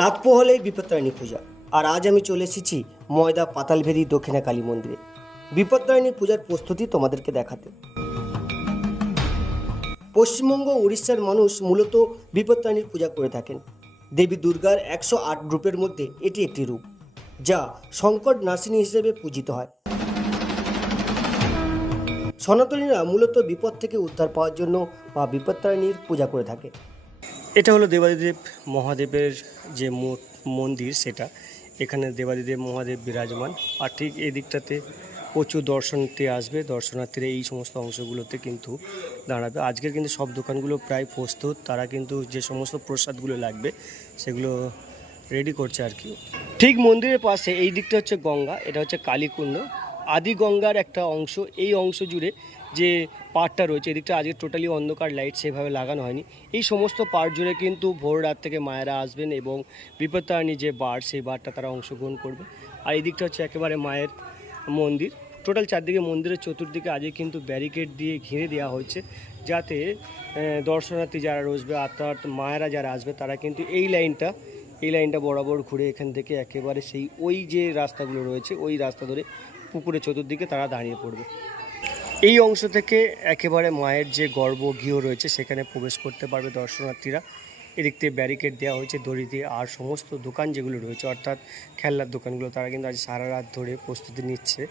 রাত পোহলেই বিপত্তারিণী পূজা। আর আজ আমি চলে এসেছি ময়দা পাতালভেদি দক্ষিণা কালী মন্দিরে। বিপত্তারিণী পূজার প্রস্তুতি তোমাদেরকে দেখাতে। পশ্চিমবঙ্গ উড়িষ্যার মানুষ মূলত বিপত্তারিণীর পূজা করে থাকেন। দেবী দুর্গার একশো আট রূপের মধ্যে এটি একটি রূপ, যা সংকট নাসিনী হিসেবে পূজিত হয়। সনাতনীরা মূলত বিপদ থেকে উদ্ধার পাওয়ার জন্য বা বিপত্তারিণীর পূজা করে থাকে। এটা হলো দেবাদিদেব মহাদেবের যে মন্দির সেটা। এখানে দেবাদিদেব মহাদেব বিরাজমান। আর ঠিক এই দিকটাতে প্রচুর দর্শনার্থী আসবে। দর্শনার্থীরা এই সমস্ত অংশগুলোতে কিন্তু দাঁড়াবে। আজকের কিন্তু সব দোকানগুলো প্রায় প্রস্তুত। তারা কিন্তু যে সমস্ত প্রসাদগুলো লাগবে, সেগুলো রেডি করছে আর কি। ঠিক মন্দিরের পাশে এই দিকটা হচ্ছে গঙ্গা, এটা হচ্ছে কালীকুণ্ড। আদি গঙ্গার একটা অংশ। এই অংশ জুড়ে যে পার্টটা রয়েছে, এদিকটা আজকে টোটালি অন্ধকার লাইট সেভাবে লাগানো হয়নি। এই সমস্ত পার্ট জুড়ে কিন্তু ভোর রাত থেকে মায়েরা আসবেন এবং বিপত্তারিণী যে বার, সেই বারটা তারা অংশগ্রহণ করবে। আর এই দিকটা হচ্ছে একেবারে মায়ের মন্দির। টোটাল চারদিকে মন্দিরের চতুর্দিকে আজকে কিন্তু ব্যারিকেড দিয়ে ঘিরে দেওয়া হয়েছে, যাতে দর্শনার্থী যারা রসবে অর্থাৎ মায়েরা যারা আসবে, তারা কিন্তু এই লাইনটা এই লাইনটা বরাবর ঘুরে এখান থেকে একেবারে সেই ওই যে রাস্তাগুলো রয়েছে, ওই রাস্তা ধরে পুকুরের চতুর্দিকে তারা দাঁড়িয়ে পড়বে। এই অংশ থেকে একেবারে মায়ের যে গর্ভগৃহ রয়েছে, সেখানে প্রবেশ করতে পারবে দর্শনার্থীরা। এদিক থেকে ব্যারিকেড দেওয়া হয়েছে, দড়ি দিয়ে, আর সমস্ত দোকান যেগুলো রয়েছে, অর্থাৎ খেলনার দোকানগুলো, তারা কিন্তু আজ সারা রাত ধরে প্রস্তুতি নিচ্ছে,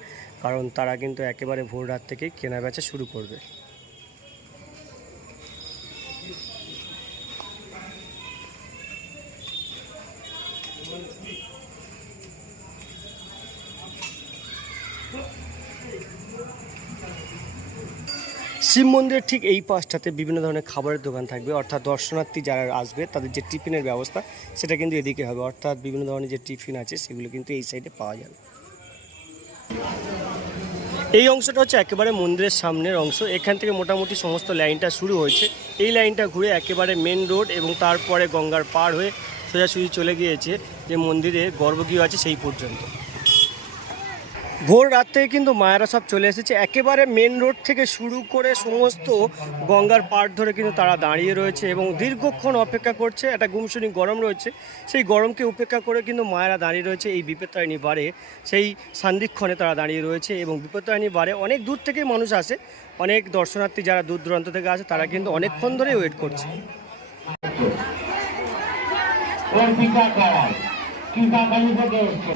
কারণ তারা কিন্তু একেবারে ভোর রাত থেকে কেনা বেচা শুরু করবে। শিব মন্দিরের ঠিক এই পাশটাতে বিভিন্ন ধরনের খাবারের দোকান থাকবে। অর্থাৎ দর্শনার্থী যারা আসবে, তাদের যে টিফিনের ব্যবস্থা, সেটা কিন্তু এদিকে হবে। অর্থাৎ বিভিন্ন ধরনের যে টিফিন আছে, সেগুলো কিন্তু এই সাইডে পাওয়া যাবে। এই অংশটা হচ্ছে একেবারে মন্দিরের সামনের অংশ। এখান থেকে মোটামুটি সমস্ত লাইনটা শুরু হয়েছে। এই লাইনটা ঘুরে একেবারে মেন রোড এবং তারপরে গঙ্গার পার হয়ে সোজাসুজি চলে গিয়েছে যে মন্দিরে গর্ভগৃহ আছে সেই পর্যন্ত। ভোর রাত থেকে কিন্তু মায়েরা সব চলে এসেছে একেবারে মেন রোড থেকে শুরু করে সমস্ত গঙ্গার পাড় ধরে কিন্তু তারা দাঁড়িয়ে রয়েছে এবং দীর্ঘক্ষণ অপেক্ষা করছে একটা গুমসুনি গরম রয়েছে সেই গরমকে উপেক্ষা করে কিন্তু মায়েরা দাঁড়িয়ে রয়েছে এই বিপত্তারিণী বারে সেই সান্দিক্ষণে তারা দাঁড়িয়ে রয়েছে এবং বিপত্তারিণী বারে অনেক দূর থেকেই মানুষ আসে অনেক দর্শনার্থী যারা দূর দূরান্ত থেকে আসে তারা কিন্তু অনেকক্ষণ ধরেই ওয়েট করছে কারায় টিকাকালী থেকে এসছে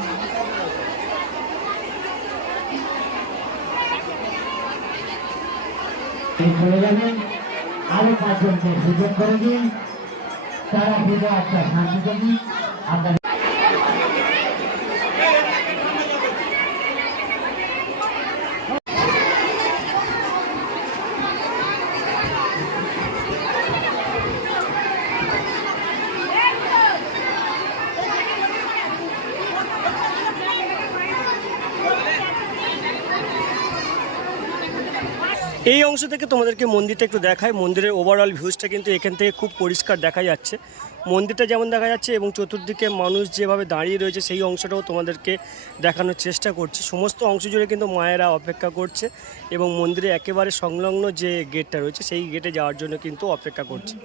এই চলে যাবেন আরও পাঁচজনকে সুযোগ করে দিন তারা ফিরে একটা শান্তি দিন আপনার এই অংশ থেকে তোমাদেরকে মন্দিরটা একটু দেখায় মন্দিরের ওভারঅল ভিউজটা কিন্তু এখান থেকে খুব পরিষ্কার দেখা যাচ্ছে। মন্দিরটা যেমন দেখা যাচ্ছে এবং চতুর্দিকে মানুষ যেভাবে দাঁড়িয়ে রয়েছে, সেই অংশটাও তোমাদেরকে দেখানোর চেষ্টা করছি। সমস্ত অংশ জুড়ে কিন্তু মায়েরা অপেক্ষা করছে এবং মন্দিরে একেবারে সংলগ্ন যে গেটটা রয়েছে, সেই গেটে যাওয়ার জন্য কিন্তু অপেক্ষা করছে।